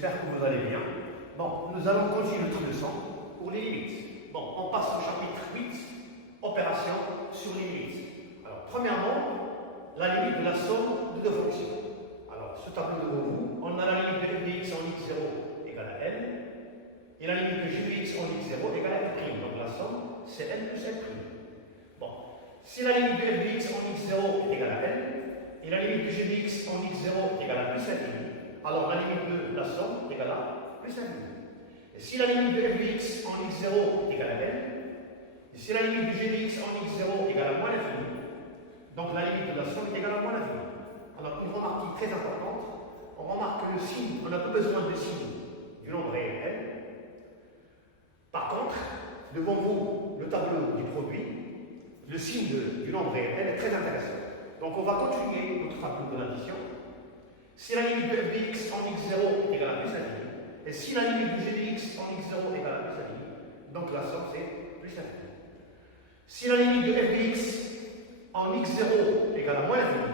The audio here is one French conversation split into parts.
J'espère que vous allez bien. Bon, nous allons continuer notre leçon pour les limites. Bon, on passe au chapitre 8, opération sur les limites. Alors, premièrement, la limite de la somme de deux fonctions. Alors, ce tableau devant vous, on a la limite de f de x en x0 égale à n, et la limite de g de x en x0 égale à l'. Donc, la somme, c'est n plus l'. Bon, si la limite de f de x en x0 est égale à n, et la limite de g de x en x0 est égale à plus l', alors la limite de la somme est égale à plus l'. Et si la limite de f de x en x0 est égale à n, et si la limite de g de x en x0 est égale à moins l'infini, donc la limite de la somme est égale à moins l'infini. Alors une remarque qui est très importante, on remarque que le signe, on n'a pas besoin de signe du nombre réel n. Par contre, devant vous, le tableau du produit, le signe du nombre réel n est très intéressant. Donc on va continuer notre tableau de l'addition. Si la limite de f de x en x0 est égale à plus l'infini, et si la limite de g de x en x0 est égale à plus l'infini, donc la somme c'est plus l'infini. Si la limite de f de x en x0 est égale à moins l'infini,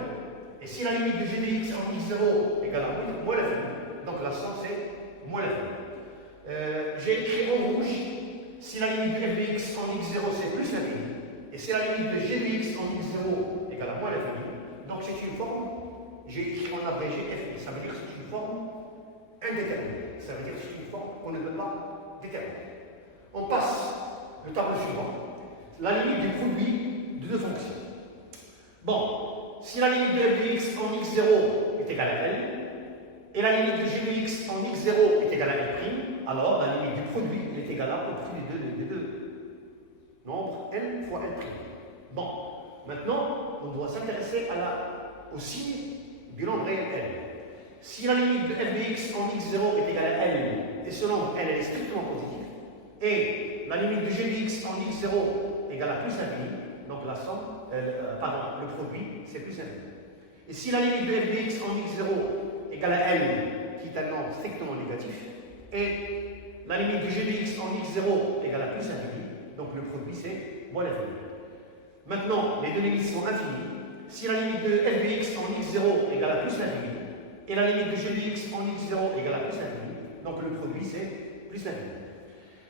et si la limite de g de x en x0 est égale à moins l'infini, donc la somme c'est moins l'infini. J'ai écrit en rouge, si la limite de f de x en x0 c'est plus l'infini, et si la limite de g de x en x0 est égale à moins l'infini, donc c'est une forme, j'ai écrit en abrégé f, ça veut dire que c'est une forme indéterminée, ça veut dire que c'est une forme qu'on ne peut pas déterminer. On passe le tableau suivant, la limite du produit de deux fonctions. Bon, si la limite de f de x en x0 est égale à l, et la limite de g de x en x0 est égale à l', alors la limite du produit est égale au produit des deux nombres n fois l'. Bon, maintenant, on doit s'intéresser au signe du nombre réel n. Si la limite de f de x en x0 est égale à l, et ce nombre n est strictement positif, et la limite de g de x en x0 égale à plus l'infini, donc la somme, le produit, c'est plus l'infini. Et si la limite de f de x en x0 égale à l, qui est un nombre strictement négatif, et la limite de g de x en x0 égale à plus l'infini, donc le produit c'est moins l'infini. Maintenant, les deux limites sont infinies. Si la limite de f de x en x0 égale à plus l'infini, et la limite de g de x en x0 égale à plus l'infini, donc le produit c'est plus l'infini.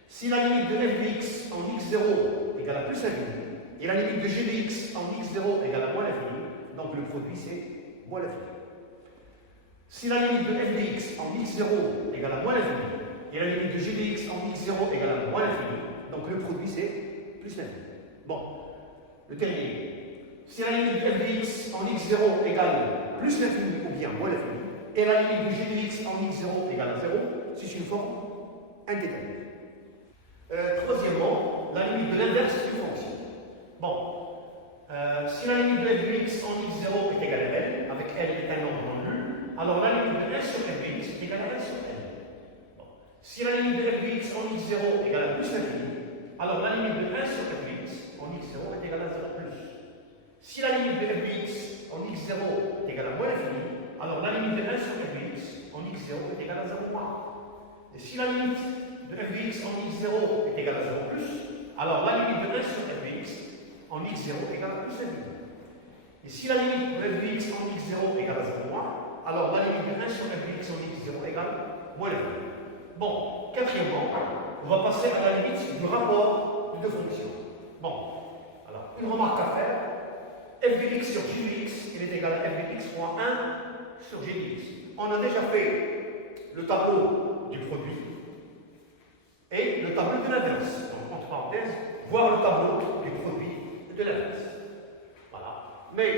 Si la limite de f de x en x0 égale à plus l'infini, et la limite de g de x en x0 égale à moins l'infini, donc le produit c'est moins l'infini. Si la limite de f de x en x0 égale à moins l'infini, et la limite de g de x en x0 égale à moins l'infini, donc le produit c'est plus l'infini. Bon, le dernier. Si la limite de f de x en x0 égale plus l'infini ou bien moins l'infini, et la limite de g de x en x0 égale à 0, c'est une forme indéterminée. Troisièmement, la limite de l'inverse d'une fonction. Bon, si la limite de f de x en x0 est égale à l, avec l est un nombre non nul, alors la limite de l sur f de x est égale à l sur l. Bon. Si la limite de f de x en x0 est égale à plus l'infini, alors la limite de 1 sur f de x en x0 est égale à 0 plus. Si la limite de f de x en x0 est égale à moins l'infini, alors la limite de 1 sur f de x en x0 est égale à 0 moins. Et si la limite de f de x en x0 est égale à 0 plus, alors la limite de 1 sur f de x en x0 est égale à plus l'infini. Et si la limite de f de x en x0 est égale à 0 moins, alors la limite de 1 sur f de x en x0 est égale à moins l'infini. Bon, quatrièmement, on va passer à la limite du rapport de deux fonctions. Bon, alors une remarque à faire. f de x sur g de x, il est égal à f de x fois 1 sur g de x. On a déjà fait le tableau du produit et le tableau de l'inverse. Donc, entre parenthèses, voir le tableau du produit et de l'inverse. Voilà. Mais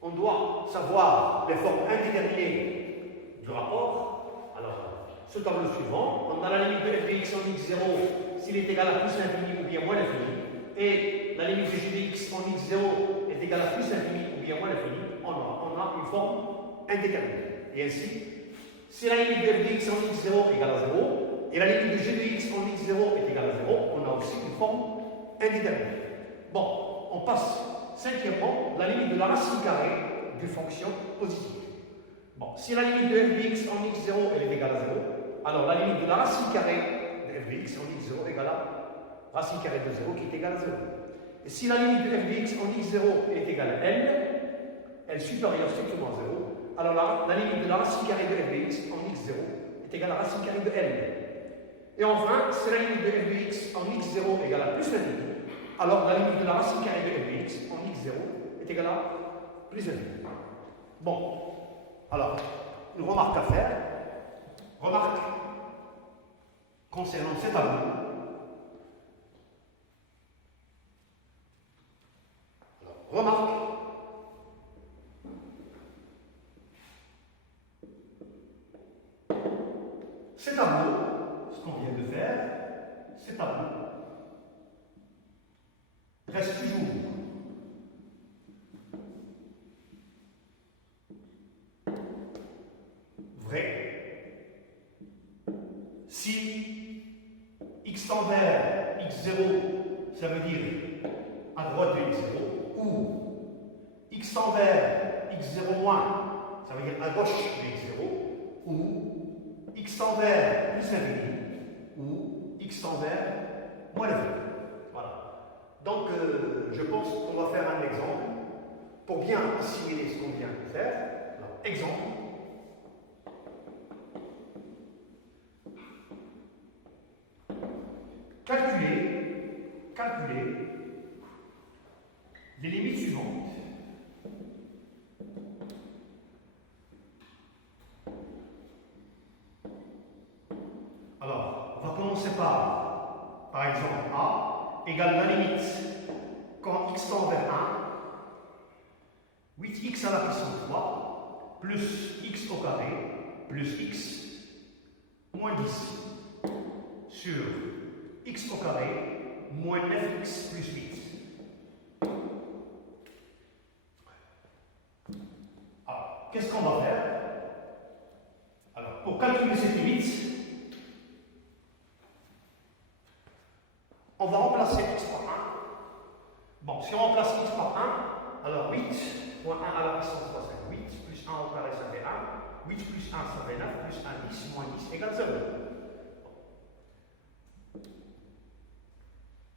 on doit savoir les formes indéterminées du rapport. Alors, ce tableau suivant, on a la limite de f de x en x0 s'il est égal à plus l'infini ou bien moins l'infini. Et la limite de g de x en x0 est égale à plus l'infini ou bien moins l'infini, on a une forme indéterminée. Et ainsi, si la limite de f de x en x0 est égale à 0, et la limite de g de x en x0 est égale à 0, on a aussi une forme indéterminée. Bon, on passe cinquièmement, la limite de la racine carrée d'une fonction positive. Bon, si la limite de f de x en x0 elle est égale à 0, alors la limite de la racine carrée de f de x en x0 est égale à racine carrée de 0 qui est égale à 0. Et si la limite de f de x en x0 est égale à n supérieure strictement à 0, alors la limite de la racine carrée de f de x en x0 est égal à la racine carrée de L. Et enfin, si la limite de f de x en x0 est égale à plus l'infini, alors la limite de la racine carrée de f de x en x0 est égale à plus l'infini. Bon, alors, une remarque à faire. Remarque concernant cet tableau. Alors, remarque. Ces tableaux, ce qu'on vient de faire, ces tableaux restent toujours vrais si x tend vers x0, ça veut dire à droite de x0, ou x tend vers x0 moins, ça veut dire à gauche de x0, ou x tend vers plus l'infini, ou x tend vers moins l'infini. Voilà. Donc, je pense qu'on va faire un exemple pour bien assimiler ce qu'on vient de faire. Alors, exemple. Calculer les limites suivantes. Alors, on va commencer par exemple, A égale la limite quand x tend vers 1, 8x à la puissance 3, plus x au carré, plus x, moins 10, sur x au carré, moins 9x plus 8. Alors, qu'est-ce qu'on va faire? Alors, pour calculer cette limite, on va remplacer x par 1. Bon, si on remplace x par 1, alors 8 moins 1 à la puissance 3, ça fait 8, plus 1 au carré, ça fait 1, 8 plus 1, ça fait 9, plus 1, 10, moins 10 égale 0.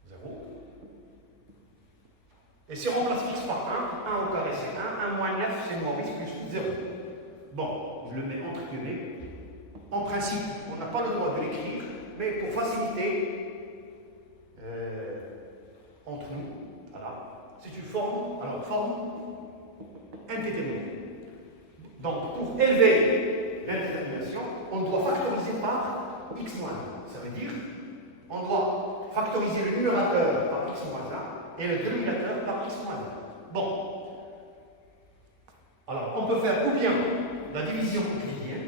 0. Et si on remplace x par 1, 1 au carré c'est 1, 1 moins 9 c'est moins 8 plus 0. Bon, je le mets entre guillemets. En principe, on n'a pas le droit de l'écrire, mais pour faciliter, entre nous, voilà, c'est une forme, alors forme indéterminée. Donc, pour élever l'indétermination, on doit factoriser par x moins 1. Ça veut dire, on doit factoriser le numérateur par x moins 1 et le dénominateur par x moins 1. Bon. Alors, on peut faire ou bien la division euclidienne,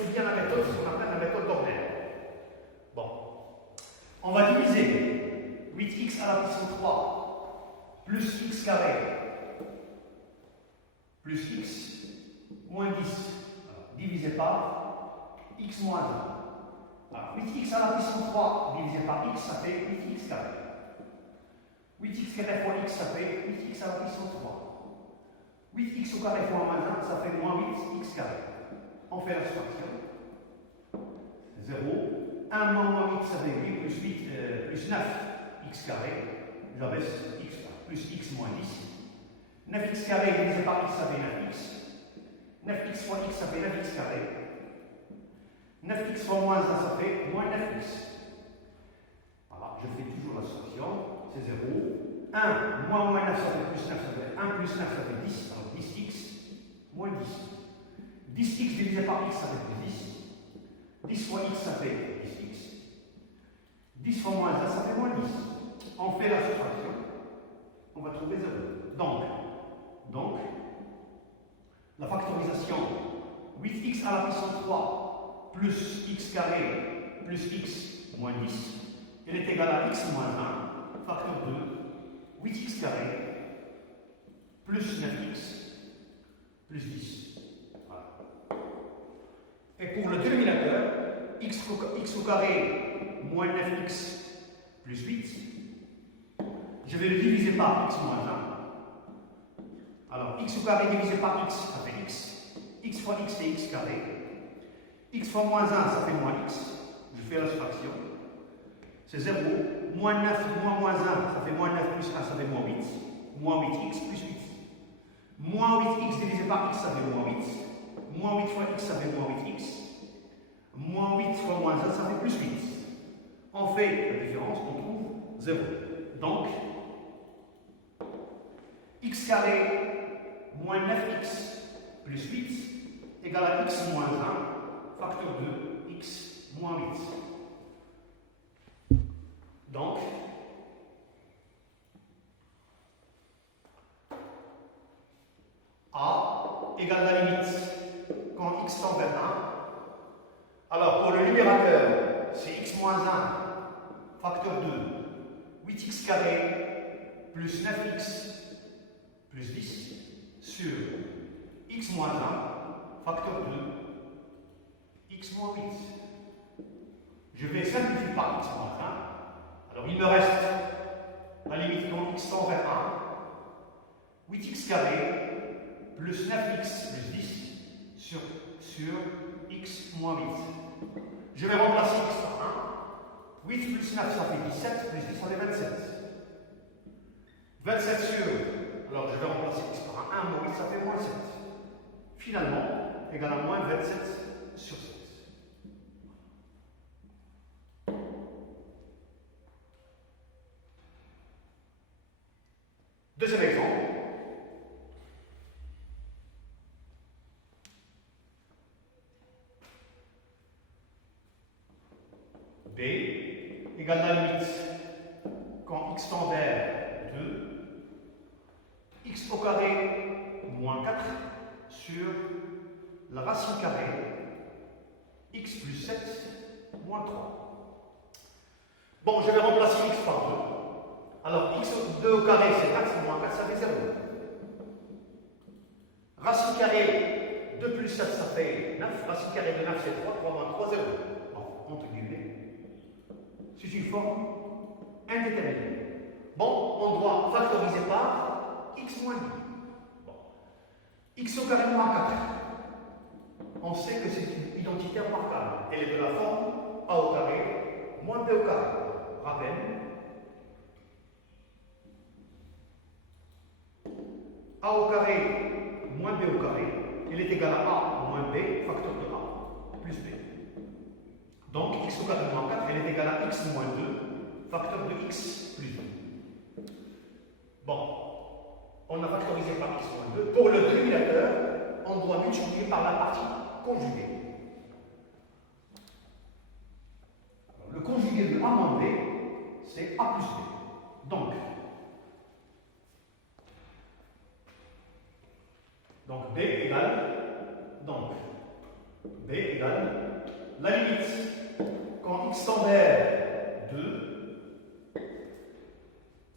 ou bien la méthode, ce qu'on appelle la méthode d'Orner. Bon. On va diviser 8x à la puissance 3 plus x carré plus x moins 10 divisé par x moins 1. Alors 8x à la puissance 3 divisé par x, ça fait 8x carré. 8x carré fois x, ça fait 8x à la puissance 3. 8x au carré fois moins 1, ça fait moins 8x carré. On fait la soustraction. 0. 1 moins 8, ça fait 8 plus 8 plus 9. X carré, j'abaisse x plus x moins 10. 9x carré divisé par x, ça fait 9x. 9x fois x, ça fait 9x carré. 9x fois moins 1, ça fait moins 9x. Voilà, je fais toujours la soustraction, c'est 0. 1 moins 9, ça fait plus 9, ça fait 1 plus 9, ça fait 10. Alors 10x moins 10. 10x divisé par x, ça fait plus 10. 10 fois x, ça fait 10x. 10 fois moins 1, ça fait moins 10. On fait la soustraction, on va trouver 0. Donc, la factorisation 8x à la puissance 3 plus x carré plus x moins 10, elle est égale à x moins 1, facteur 2, 8x carré plus 9x plus 10. Voilà. Et pour le dénominateur, x au carré moins 9x plus 8, je vais le diviser par x moins 1. Alors, x au carré divisé par x, ça fait x. X fois x, c'est x carré. X fois moins 1, ça fait moins x. Je fais la soustraction. C'est 0. Moins 9 moins 1, ça fait moins 9 plus 1, ça fait moins 8. Moins 8x plus 8. Moins 8x divisé par x, ça fait moins 8. Moins 8 fois x, ça fait moins 8x. Moins 8 fois moins 1, ça fait plus 8. On fait la différence, on trouve 0. Donc, x carré moins 9x plus 8 égale à x moins 1, facteur de x moins 8. Donc, a égale la limite quand x tend vers 1. Alors, pour le numérateur, c'est x moins 1, facteur de 8x carré plus 9x plus 10 sur x moins 1, facteur de x moins 8. Je vais simplifier par x moins 1. Alors, il me reste la limite quand x tend vers 1, 8x carré plus 9x plus 10 sur x moins 8. Je vais remplacer x par 1. 8 plus 9, ça fait 17, plus 10, ça fait 27. 27 sur, alors je vais remplacer x par 1, moins 8, ça fait moins 7. Finalement, égal à moins 27 sur 7. Deuxième exemple. B égale la limite quand x tend vers 2, x au carré moins 4 sur la racine carrée x plus 7 moins 3. Bon, je vais remplacer x par 2. Alors, x 2 au carré, c'est 4, moins 4, ça fait 0. Racine carrée 2 plus 7, ça fait 9. Racine carrée de 9, c'est 3. 3 moins 3, 0. Bon, entre guillemets. C'est une forme indéterminée. Bon, on doit factoriser par x moins 2. Bon. X au carré moins 4. On sait que c'est une identité remarquable. Elle est de la forme a au carré moins b au carré. Rappel. A au carré moins b au carré, elle est égale à a moins b, facteur de a, plus b. Donc, x au carré moins 4, elle est égale à x moins 2, facteur de x plus 2. Bon, on a factorisé par x moins 2. Pour le dénominateur, on doit multiplier par la partie conjuguée. Alors, le conjugué de a moins b, c'est a plus b. Donc b égale la limite quand x tend vers 2,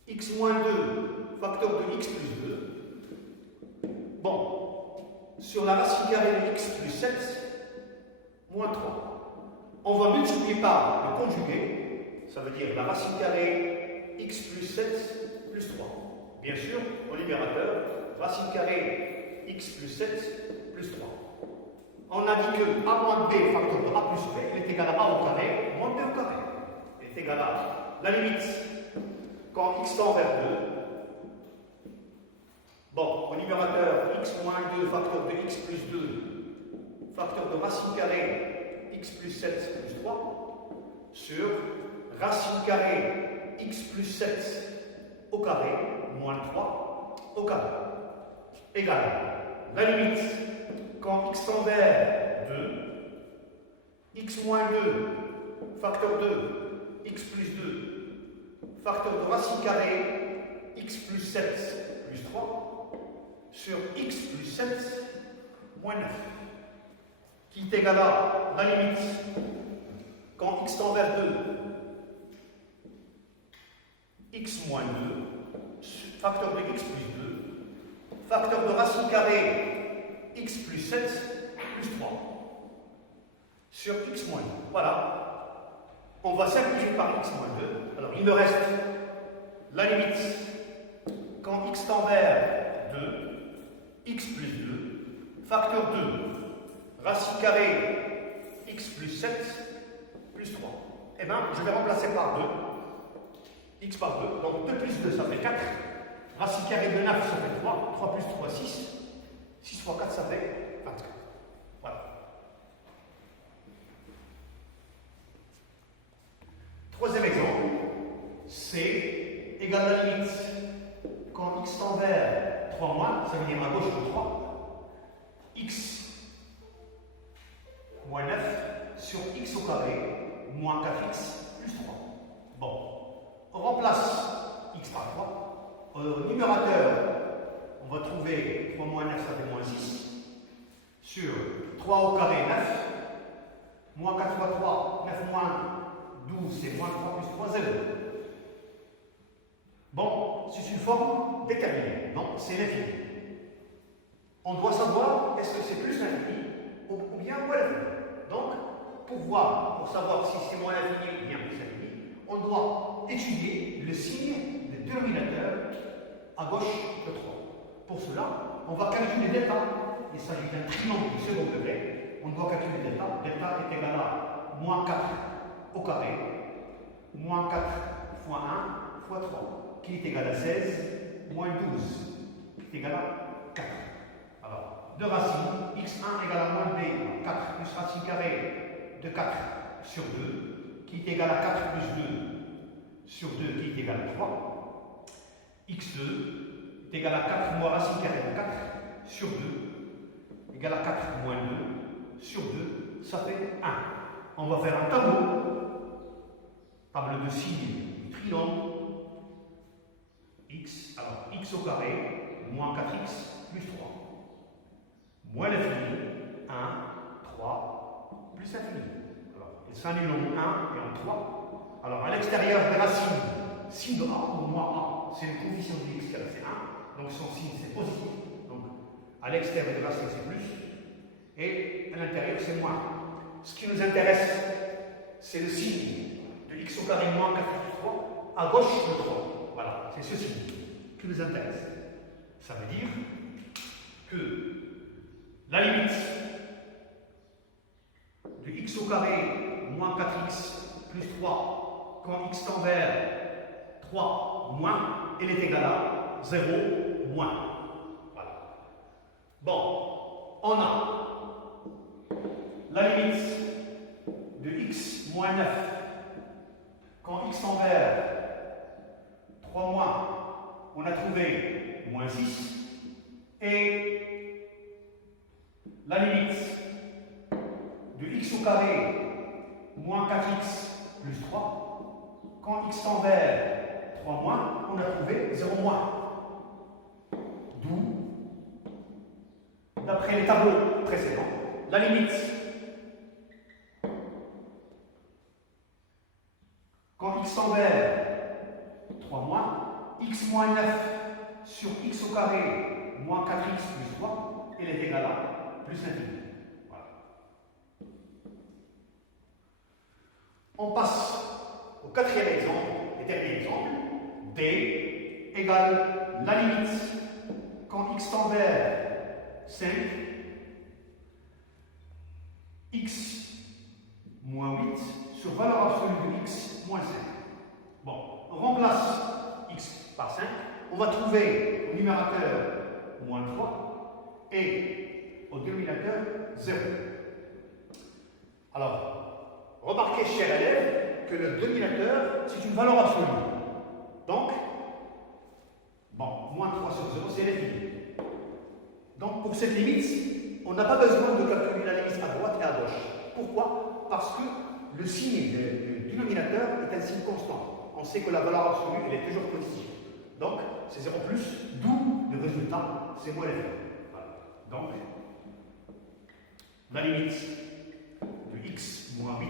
x moins 2, facteur de x plus 2. Bon, sur la racine carrée de x plus 7, moins 3. On va multiplier par le conjugué, ça veut dire la racine carrée x plus 7 plus 3. Bien sûr, au numérateur, racine carrée x plus 7 plus 3. On a dit que a moins b facteur de a plus b, il est égal à a au carré moins b au carré. Il est égal à la limite quand x tend vers 2. Bon, au numérateur, x moins 2 facteur de x plus 2, facteur de racine carrée x plus 7 plus 3, sur racine carrée x plus 7 au carré moins 3 au carré. Égal la limite quand x tend vers 2, x moins 2, facteur de x plus 2, facteur de racine carrée x plus 7 plus 3, sur x plus 7 moins 9, qui est égal à la limite quand x tend vers 2, x moins 2, facteur de x plus 2, facteur de racine carrée x plus 7 plus 3 sur x moins 2. Voilà. On va simplifier par x moins 2. Alors, il me reste la limite quand x tend vers 2, x plus 2, facteur 2, racine carrée x plus 7 plus 3. Eh bien, je vais remplacer par 2, x par 2. Donc, 2 plus 2, ça fait 4. Racine carrée de 9, ça fait 3. 3 plus 3, 6. 6 fois 4, ça fait 24. Voilà. c'est égal à la limite. Quand x tend vers 3 moins, ça veut dire à gauche de 3, x moins 9 sur x au carré moins 4x plus 3. Bon, on remplace x par 3. Au numérateur, on va trouver 3 moins 9, ça fait moins 6. Sur 3 au carré, 9. Moins 4 fois 3, 9 moins 12, c'est moins 3 plus 3, 0. Bon, c'est une forme déterminée. Non, c'est l'infini. On doit savoir est-ce que c'est plus l'infini ou bien moins l'infini. Donc, pour savoir si c'est moins l'infini ou bien plus l'infini, on doit étudier le signe des dénominateurs à gauche de 3. Pour cela, on va calculer delta. Il s'agit d'un triangle du second degré. On doit calculer delta. Delta est égal à moins 4 au carré, moins 4 fois 1 fois 3, qui est égal à 16, moins 12, qui est égal à 4. Alors, de racine, x1 égale à moins b, 4 plus racine carrée de 4 sur 2, qui est égal à 4 plus 2 sur 2, qui est égal à 3. x2 est égal à 4 moins racine carrée de 4 sur 2, égal à 4 moins 2 sur 2, ça fait 1. On va faire un table de signes du triangle x, alors x au carré, moins 4x plus 3, moins l'infini, 1, 3, plus l'infini. Alors, ils s'annulent en 1 et en 3. Alors, à l'extérieur des racines, sin de a ou moins a, c'est le coefficient de x qui est 1, donc son signe c'est positif. Donc, à l'extérieur des racines c'est plus, et à l'intérieur c'est moins. Ce qui nous intéresse, c'est le signe de x au carré moins 4 plus 3 à gauche de 3. Voilà, c'est ce signe qui nous intéresse. Ça veut dire que la limite de x au carré moins 4x plus 3 quand x tend vers 3 moins, elle est égale à 0 moins. Voilà. Bon, on a la limite de x moins 9 quand x tend vers 3 moins, on a trouvé moins 6. Et la limite de x au carré moins 4x plus 3, quand x tend vers 3 moins, on a trouvé 0 moins. D'où, d'après les tableaux précédents, la limite quand x tend vers 3 moins, x moins 9 sur x au carré moins 4x plus 3, elle est égale à plus l'infini. Voilà. On passe au quatrième exemple, et dernier exemple. D égale la limite quand x tend vers 5, x moins 8 sur valeur absolue de x moins 5. Bon, on remplace x par 5. On va trouver au numérateur moins 3 et au dénominateur 0. Alors, remarquez, chers élèves, que le dénominateur, c'est une valeur absolue. Donc, bon, moins 3 sur 0, c'est l'infini. Donc, pour cette limite, on n'a pas besoin de calculer la limite à droite et à gauche. Pourquoi? Parce que le signe du dénominateur est un signe constant. On sait que la valeur absolue, elle est toujours positive. Donc, c'est 0 plus, d'où le résultat, c'est moins l'infini. Voilà. Donc, la limite de x moins 8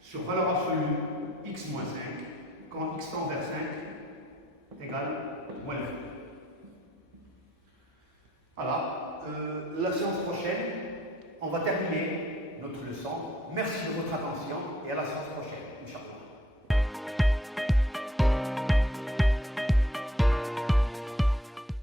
sur valeur absolue x moins 5, quand x tend vers 5, égale moins l'infini. Voilà. La séance prochaine, on va terminer notre leçon. Merci de votre attention et à la séance prochaine. Inch'Allah.